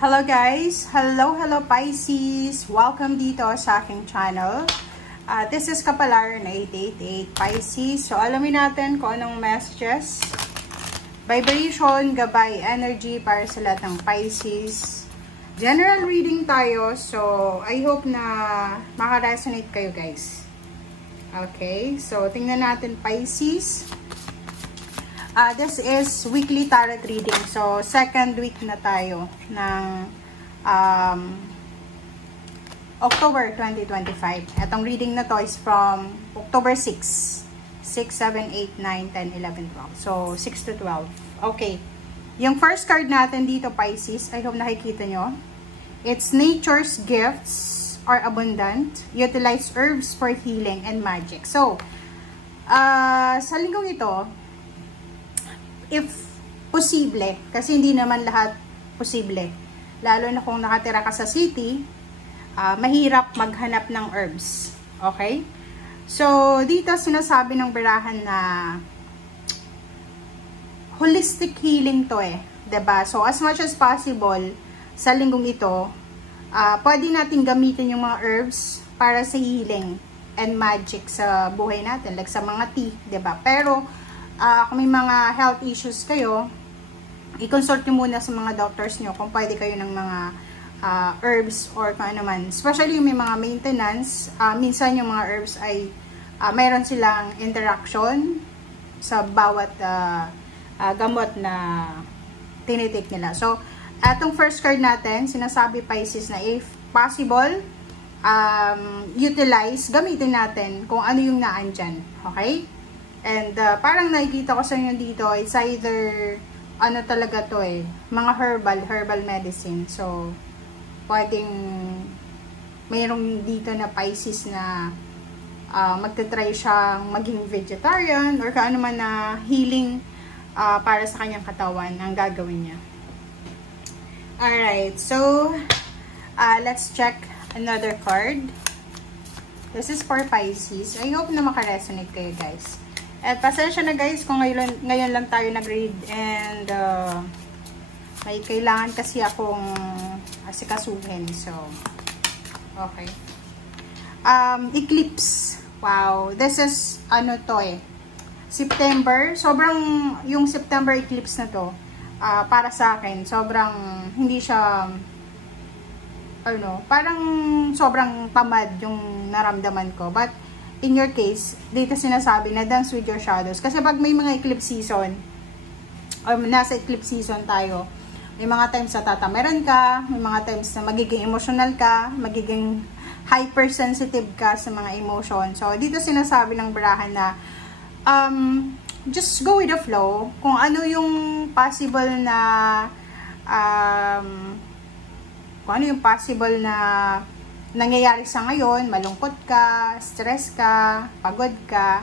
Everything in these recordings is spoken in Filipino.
Hello guys! Hello Pisces! Welcome dito sa aking channel. This is Kapalaran 888 Pisces. So alamin natin kung anong messages, vibration, gabay, energy para sa lahat ng Pisces. General reading tayo. So I hope na makaresonate kayo guys. Okay, so tingnan natin Pisces. This is weekly tarot reading. So, second week na tayo ng October 2025. Itong reading na to is from October 6. 6, 7, 8, 9, 10, 11, 12. So, 6 to 12. Okay. Yung first card natin dito, Pisces, I hope nakikita nyo. It's nature's gifts are abundant. Utilize herbs for healing and magic. So, sa linggong ito, if posible, kasi hindi naman lahat posible, lalo na kung nakatira ka sa city, mahirap maghanap ng herbs. Okay? So, dito sinasabi ng barahan na holistic healing to diba? So, as much as possible, sa linggong ito, pwede natin gamitin yung mga herbs para sa healing and magic sa buhay natin, like sa mga tea, diba? Pero, kung may mga health issues kayo, i-consult nyo muna sa mga doctors nyo kung pwede kayo ng mga herbs or kung ano man. Especially yung may mga maintenance, minsan yung mga herbs ay mayroon silang interaction sa bawat gamot na tinitik nila. So, atong first card natin, sinasabi Pisces na if possible, utilize, gamitin natin kung ano yung naandyan. Okay? And parang nakikita ko sa inyo dito, it's either ano talaga to mga herbal medicine. So pwedeng mayroong dito na Pisces na magte-try siyang maging vegetarian or kaano man na healing para sa kanyang katawan ang gagawin niya. Alright, so let's check another card. This is for Pisces. I hope na makaresonate kayo guys. At pasensya na guys kung ngayon lang tayo nag-read and may kailangan kasi akong asikasuhin. So, okay. Eclipse. Wow. This is, ano to September. Sobrang, yung September eclipse na to, para sa akin, sobrang, hindi siya, parang sobrang tamad yung naramdaman ko. But, in your case, dito sinasabi na dance with your shadows. Kasi pag may mga eclipse season, or nasa eclipse season tayo, may mga times na tatamaran ka, may mga times na magiging emotional ka, magiging hypersensitive ka sa mga emotion. So, dito sinasabi ng barahan na, just go with the flow. Kung ano yung possible na, nangyayari sa ngayon, malungkot ka, stress ka, pagod ka,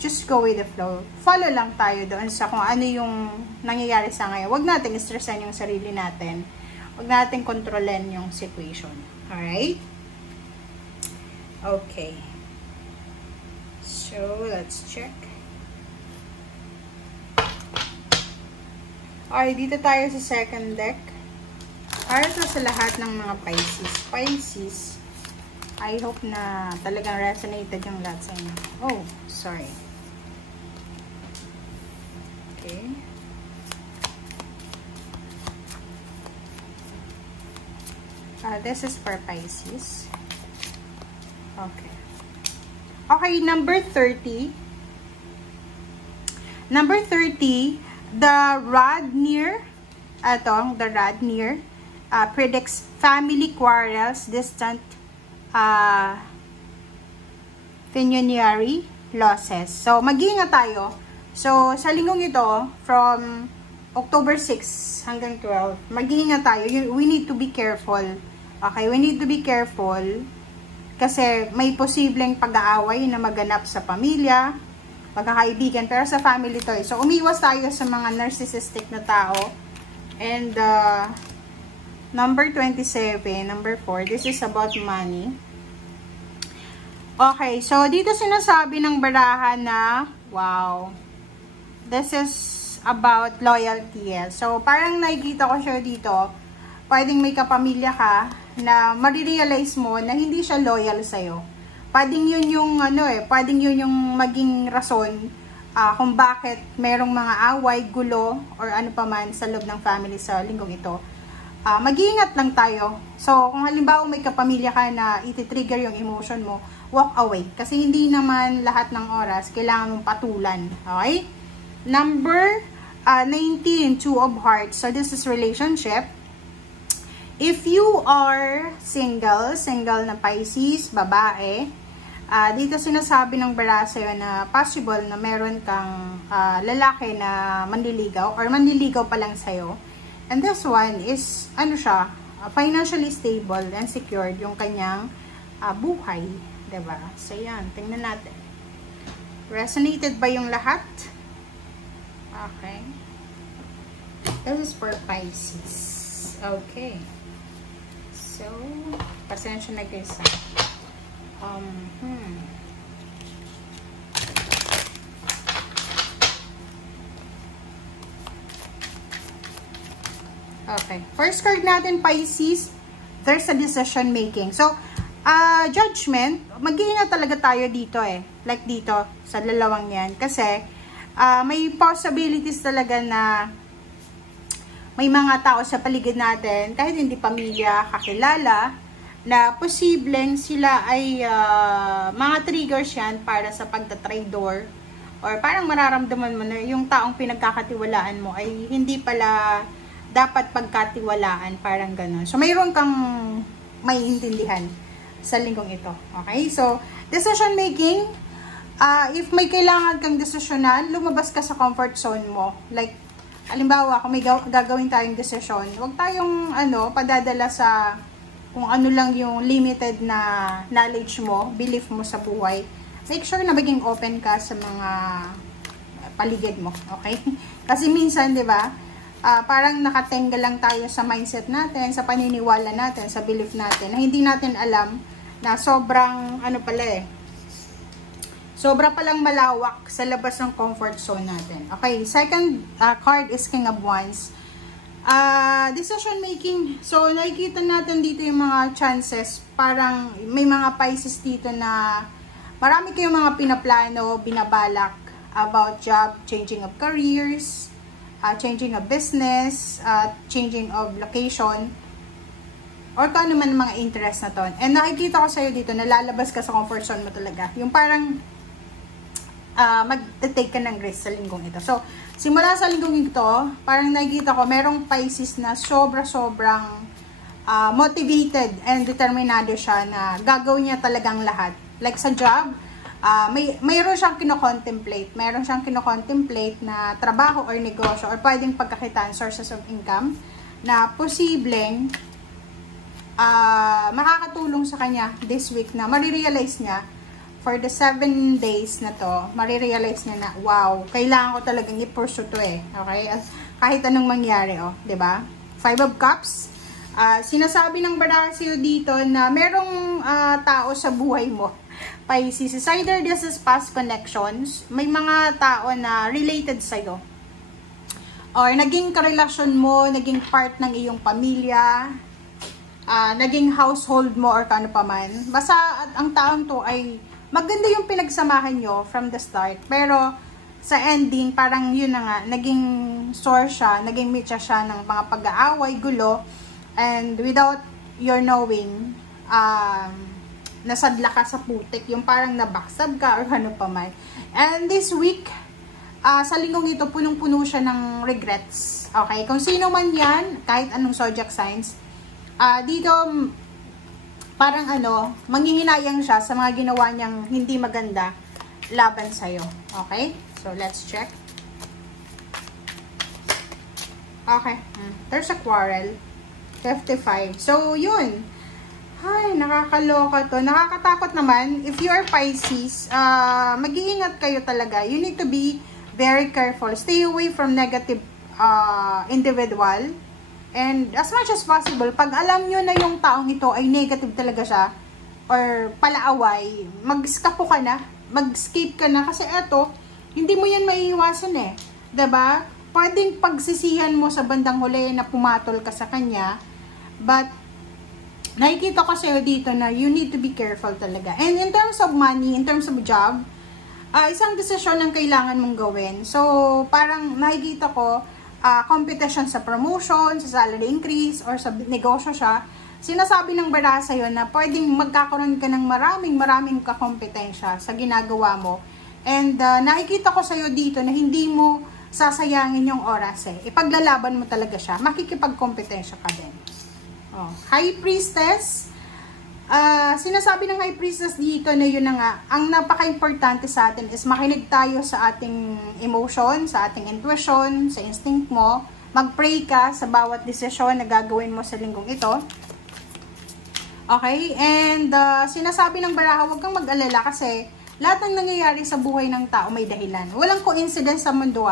just go with the flow. Follow lang tayo doon sa kung ano yung nangyayari sa ngayon. Huwag natin stressan yung sarili natin. Huwag natin kontrolin yung situation. Alright? Okay. So, let's check. Alright, dito tayo sa second deck. Para sa lahat ng mga Pisces, I hope na talagang resonated yung lahat sa inyo. Oh, sorry. Okay. This is for Pisces. Okay. Okay, number 30. Number 30, the Radnir, the Radnir, predicts family quarrels, distant pecuniary losses. So, mag-iingat tayo. So, sa linggong ito, from October 6 hanggang 12, mag-iingat tayo. We need to be careful. Okay? We need to be careful kasi may posibleng pag-aaway na maganap sa pamilya, pagkakaibigan, pero sa family to. So, umiwas tayo sa mga narcissistic na tao. And, number 27, number 4, this is about money. Okay, so dito sinasabi ng barahan na, wow, this is about loyalty. So, parang nakikita ko siya dito, pwedeng may kapamilya ka na marirealize mo na hindi siya loyal sa'yo. Pwedeng yun yung, pwedeng yun yung maging rason kung bakit merong mga away, gulo, or ano pa man sa loob ng family sa linggong ito. Mag-iingat lang tayo. So, kung halimbawa may kapamilya ka na iti-trigger yung emotion mo, walk away. Kasi hindi naman lahat ng oras kailangan mong patulan. Okay? Number 19, Two of Hearts. So, this is relationship. If you are single na Pisces, babae, dito sinasabi ng baraso na possible na meron kang lalaki na manliligaw or manliligaw pa lang sa'yo. And this one is, financially stable and secured yung kanyang buhay. Diba? So, yan. Tingnan natin. Resonated ba yung lahat? Okay. This is for Pisces. Okay. So, pasensya na guys. Okay. First card natin, Pisces, there's a decision making. So, judgment, mag-iingat talaga tayo dito Like dito, sa lalawang yan. Kasi, may possibilities talaga na may mga tao sa paligid natin, kahit hindi pamilya, kakilala, na posibleng sila ay mga triggers yan para sa pagtatraidor, or parang mararamdaman mo na yung taong pinagkakatiwalaan mo ay hindi pala dapat pagkatiwalaan, parang ganun. So, mayroon kang maiintindihan sa linggong ito. Okay? So, decision making, if may kailangan kang desisyonan, lumabas ka sa comfort zone mo. Like, halimbawa, kung may gagawin tayong desisyon, huwag tayong, padadala sa kung ano lang yung limited na knowledge mo, belief mo sa buhay. Make sure na maging open ka sa mga paligid mo. Okay? Kasi minsan, di ba, parang nakatenga lang tayo sa mindset natin, sa paniniwala natin, sa belief natin, na hindi natin alam na sobrang, sobra palang malawak sa labas ng comfort zone natin. Okay, second card is King of Wands. Decision making. So, nakikita natin dito yung mga chances. Parang may mga Pisces dito na marami kayong mga pinaplano, binabalak about job, changing of careers, changing of business, changing of location, or kung ano man mga interest na to. And nakikita ko sa'yo dito, nalalabas ka sa comfort zone mo talaga. Yung parang mag-take ka ng risk sa linggong ito. So, simula sa linggong ito, parang nakikita ko, merong Pisces na sobra-sobrang motivated and determinado siya na gagawin niya talagang lahat. Like sa job, mayroon siyang kino-contemplate. Mayroon siyang kino-contemplate na trabaho or negosyo or pwedeng pagkakitaan, sources of income na posibleng makakatulong sa kanya this week na marirealize niya for the 7 days na to, marirealize niya na, wow, kailangan ko talagang i-pursue to Okay? Kahit anong mangyari, diba? 5 of Cups. Sinasabi ng Barasio dito na merong tao sa buhay mo, Pisces. Is either this is past connections, may mga tao na related sa'yo. Or naging karelasyon mo, naging part ng iyong pamilya, naging household mo or kano pa man. Basta ang taong to ay maganda yung pinagsamahan nyo from the start. Pero sa ending, parang yun na nga, naging source siya, naging mitya siya ng mga pag-aaway, gulo, and without your knowing, nasadla ka sa putik, yung parang nabaksab ka or ano pa man. And this week, sa linggong ito, punong-puno siya ng regrets. Okay? Kung sino man yan, kahit anong zodiac signs, dito, parang manghihinayang siya sa mga ginawa niyang hindi maganda laban sa'yo. Okay? So, let's check. Okay. There's a quarrel. 55. So, yun. Ay, nakakaloka to. Nakakatakot naman. If you are Pisces, mag-iingat kayo talaga. You need to be very careful. Stay away from negative individual. And as much as possible, pag alam nyo na yung taong ito ay negative talaga siya, or palaaway, mag-escape ka na. Mag-escape ka na. Kasi eto, hindi mo yan maiiwasan Diba? Pwedeng pagsisihan mo sa bandang huli na pumatol ka sa kanya, But, nakikita ko sa'yo dito na you need to be careful talaga. And in terms of money, in terms of job, isang desisyon ang kailangan mong gawin. So, parang nakikita ko, competition sa promotion, sa salary increase, or sa negosyo siya, sinasabi ng baraha sa'yo na pwedeng magkakaroon ka ng maraming kakompetensya sa ginagawa mo. And nakikita ko sa'yo dito na hindi mo sasayangin yung oras eh. Ipaglalaban mo talaga siya. Makikipagkompetensya ka din. High Priestess. Sinasabi ng High Priestess dito na yun na nga, ang napaka-importante sa atin is makinig tayo sa ating emotion, sa ating intuition, sa instinct mo. Mag-pray ka sa bawat desisyon na gagawin mo sa linggong ito. Okay? And sinasabi ng baraha, huwag kang mag-alala kasi lahat ng nangyayari sa buhay ng tao may dahilan. Walang coincidence sa mundo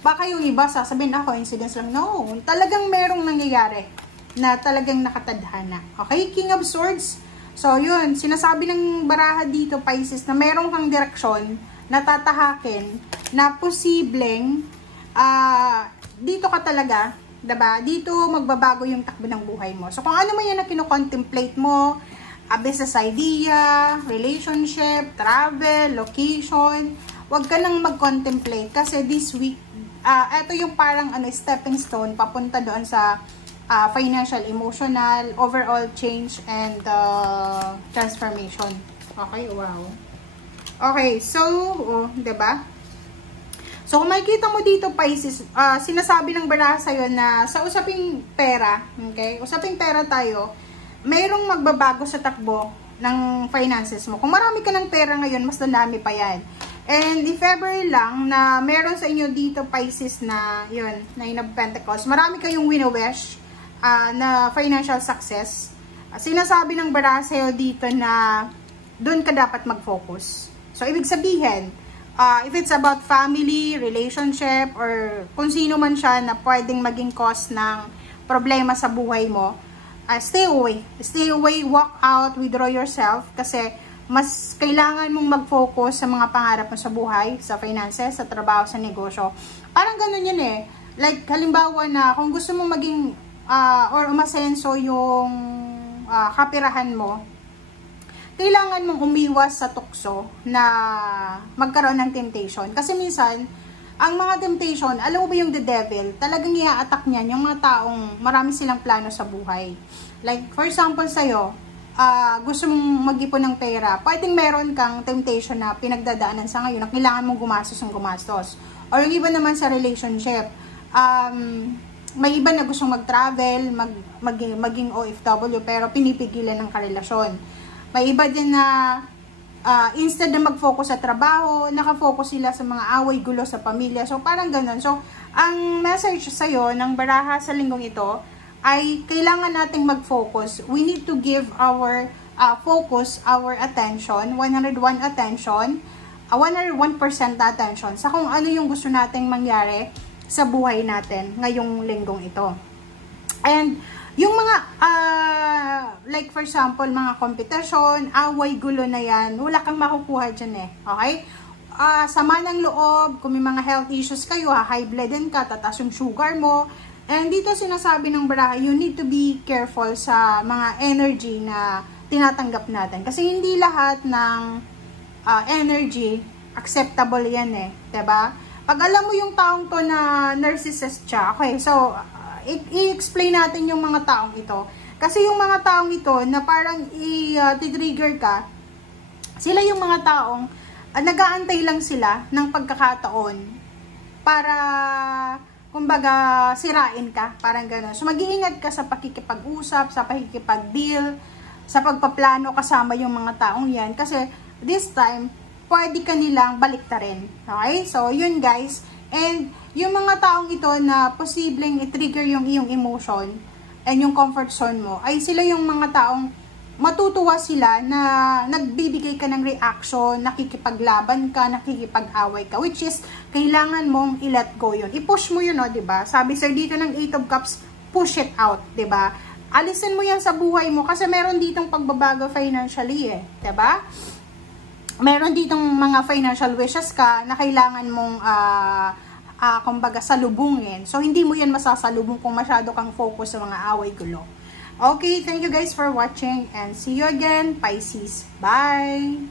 Baka yung iba sasabihin, coincidence lang. No, talagang merong nangyayari na talagang nakatadhana. Okay? King of Swords. So, yun. Sinasabi ng baraha dito, Pisces, na merong kang direksyon na tatahakin na posibleng dito ka talaga, diba? Dito magbabago yung takbo ng buhay mo. So, kung ano man yan na kinocontemplate mo, a business idea, relationship, travel, location, wag ka nang mag-contemplate kasi this week, ito yung parang stepping stone papunta doon sa financial, emotional, overall change and transformation. Okay, wow. Okay, so, diba? So, kung makikita mo dito, Pisces, sinasabi ng baraha sa'yo na sa usaping pera, okay? Usaping pera tayo, mayroong magbabago sa takbo ng finances mo. Kung marami ka ng pera ngayon, mas dami pa yan. And if ever lang na meron sa inyo dito, Pisces, na yun, Nine of Pentacles, marami kayong wini-wish na financial success, sinasabi ng baraha sa'yo dito na doon ka dapat mag-focus. So, ibig sabihin, if it's about family, relationship, or kung sino man siya na pwedeng maging cause ng problema sa buhay mo, stay away. Stay away, walk out, withdraw yourself, kasi mas kailangan mong mag-focus sa mga pangarap mo sa buhay, sa finances, sa trabaho, sa negosyo. Parang ganun yun eh. Like, halimbawa na, kung gusto mong maging, or umasenso yung kapirahan mo, kailangan mong umiwas sa tukso na magkaroon ng temptation. Kasi minsan, ang mga temptation, alam mo ba yung the devil, talagang i-attack niyan yung mga taong marami silang plano sa buhay. Like, for example, sa'yo, gusto mong mag-ipon ng pera, pwedeng meron kang temptation na pinagdadaanan sa ngayon na kailangan mong gumastos ng gumastos. Or yung iba naman sa relationship, may iba na gustong mag-travel, maging OFW, pero pinipigilan ng karelasyon. May iba din na instead na mag-focus sa trabaho, nakafocus sila sa mga away, gulo sa pamilya. So, parang ganun. So, ang message sa'yo ng baraha sa linggong ito ay kailangan nating mag-focus. We need to give our focus, our attention, 101 attention, 101% attention sa kung ano yung gusto nating mangyari sa buhay natin ngayong linggong ito. And yung mga, like for example, mga competition, away, gulo na yan, wala kang makukuha dyan eh. Okay? Sama ng loob, kung may mga health issues kayo, high blood din ka, tataas yung sugar mo. And dito sinasabi ng baraha, you need to be careful sa mga energy na tinatanggap natin. Kasi hindi lahat ng energy acceptable yan eh. Diba? Pag alam mo yung taong to na narcissist siya, okay, so i-explain natin yung mga taong ito. Kasi yung mga taong ito na parang i-trigger ka, sila yung mga taong nag-aantay lang sila ng pagkakataon para, kumbaga, sirain ka. Parang gano'n. So, mag-iingat ka sa pakikipag-usap, sa pakikipag-deal, sa pagpaplano kasama yung mga taong yan. Kasi, this time, pwede ka nilang baliktarin. Okay? So, yun guys. And, yung mga taong ito na posibleng i-trigger yung iyong emotion and yung comfort zone mo, ay sila yung mga taong matutuwa sila na nagbibigay ka ng reaction, nakikipaglaban ka, nakikipag-away ka, which is, kailangan mong i-let go yun. I-push mo yun, diba? Sabi sir dito ng 8 of Cups, push it out, diba? Alisin mo yan sa buhay mo kasi meron ditong pagbabago financially diba? Meron ditong mga financial wishes ka na kailangan mong kumbaga salubungin. So, hindi mo yan masasalubong kung masyado kang focus sa mga away gulo. Okay, thank you guys for watching and see you again, Pisces. Bye!